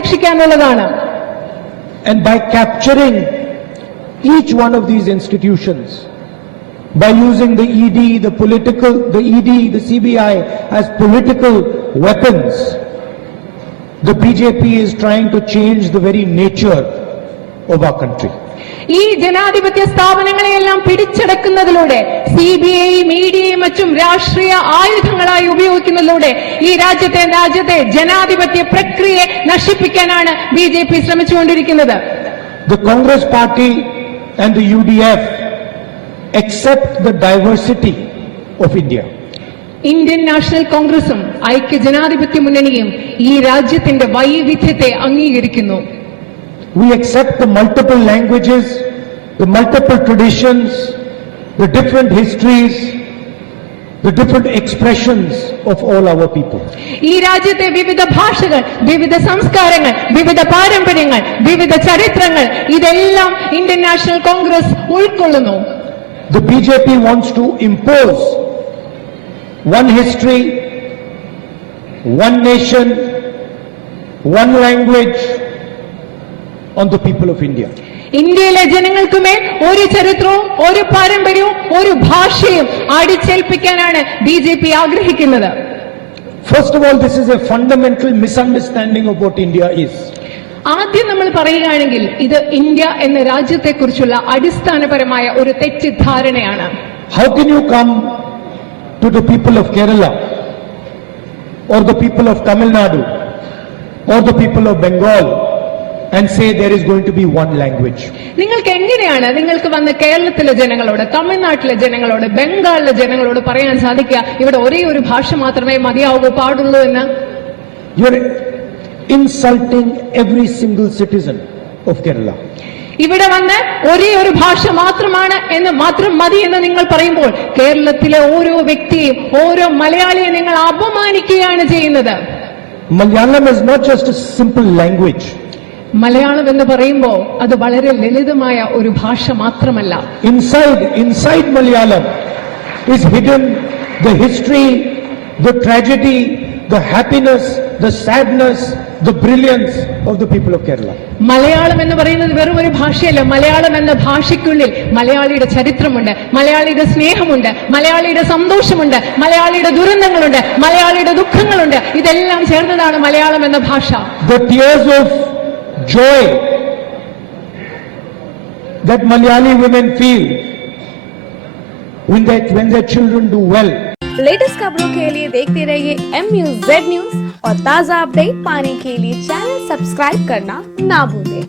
സംരക്ഷിക്കാനുള്ളതാണ്. And by capturing each one of these institutions, by using the ED, the CBI as political weapons, the BJP is trying to change the very nature of our country. ഈ ജനാധിപത്യ സ്ഥാപനങ്ങളെയെല്ലാം പിടിച്ചടക്കുന്നതിലൂടെ CBI മീഡിയയും മറ്റും രാഷ്ട്രീയ ആയുധങ്ങളായി ഉപയോഗിക്കുന്നതിലൂടെ ഈ രാജ്യത്തെ ജനാധിപത്യ പ്രക്രിയയെ നശിപ്പിക്കാനാണ് BJP ശ്രമിച്ചുകൊണ്ടിരിക്കുന്നത്. The Congress Party and the UDF accept the diversity of India. Indian national കോൺഗ്രസും ഐക്യ ജനാധിപത്യ മുന്നണിയും ഈ രാജ്യത്തിന്റെ വൈവിധ്യത്തെ അംഗീകരിക്കുന്നു. We accept the multiple languages, the multiple traditions, the different histories, the different expressions of all our people. ഈ രാജ്യത്തെ വിവിധ ഭാഷകൾ, വിവിധ സംസ്കാരങ്ങൾ, വിവിധ പാരമ്പര്യങ്ങൾ, വിവിധ ചരിത്രങ്ങൾ ഇതെല്ലാം ഇന്ത്യൻ നാഷണൽ കോൺഗ്രസ് ഉൾക്കൊള്ളുന്നു. The BJP wants to impose one history, one nation, one language on the people of India. ഇന്ത്യയിലെ ജനങ്ങൾക്കുമേൽ ഒരു ചരിത്രവും ഒരു പാരമ്പര്യവും ഒരു ഭാഷയും അടിച്ചേൽപ്പിക്കാനാണ് BJP ആഗ്രഹിക്കുന്നത്. First of all, this is a fundamental misunderstanding of what India is. ആദ്യം നമ്മൾ പറയുകയാണെങ്കിൽ ഇത് ഇന്ത്യ എന്ന രാജ്യത്തെക്കുറിച്ചുള്ള അടിസ്ഥാനപരമായ ഒരു തെറ്റിദ്ധാരണയാണ്. How can you come to the people of Kerala or the people of Tamil Nadu or the people of Bengal and say there is going to be one language? നിങ്ങൾക്ക് വന്ന് കേരളത്തിലെ ജനങ്ങളോട്, തമിഴ്നാട്ടിലെ ജനങ്ങളോട്, ബംഗാളിലെ ജനങ്ങളോട് പറയാൻ സാധിക്കുക ഇവിടെ ഒരേ ഒരു ഭാഷ മാത്രമേ മതിയാവൂ പാടുള്ളൂ എന്ന്? You're insulting every single citizen of Kerala. ഇവിടെ വന്ന് ഒരേ ഒരു ഭാഷ മാത്രം മതി എന്ന് നിങ്ങൾ പറയുമ്പോൾ കേരളത്തിലെ ഓരോ വ്യക്തിയും ഓരോ മലയാളിയെ നിങ്ങൾ അപമാനിക്കുകയാണ് ചെയ്യുന്നത്. Malayalam is not just a simple language. Malayalam എന്ന് പറയുമ്പോൾ അത് വളരെ ലളിതമായ ഒരു ഭാഷ മാത്രമല്ല. Inside Malayalam is hidden the history, the tragedy, the happiness, the sadness, the brilliance of the people of Kerala. Malayalam എന്ന് പറയുന്നത് വെറും ഒരു ഭാഷയല്ല. മലയാളം എന്ന ഭാഷയ്ക്കുള്ളിൽ മലയാളിയുടെ ചരിത്രമുണ്ട്, മലയാളിയുടെ സ്നേഹമുണ്ട്, മലയാളിയുടെ സന്തോഷമുണ്ട്, മലയാളിയുടെ ദുരന്തങ്ങളുണ്ട്, മലയാളിയുടെ ദുഃഖങ്ങളുണ്ട്. ഇതെല്ലാം ചേർന്നതാണ് മലയാളം എന്ന ഭാഷ. The tears of joy that Malayali women feel when their children do well. Latest खबरों के लिए देखते रहिए MUZ न्यूज और ताज़ा अपडेट पाने के लिए चैनल सब्सक्राइब करना ना भूलें।